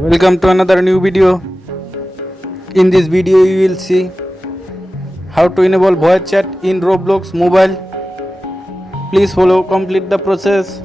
Welcome to another new video. In this video you will see how to enable voice chat in Roblox mobile. Please follow complete the process.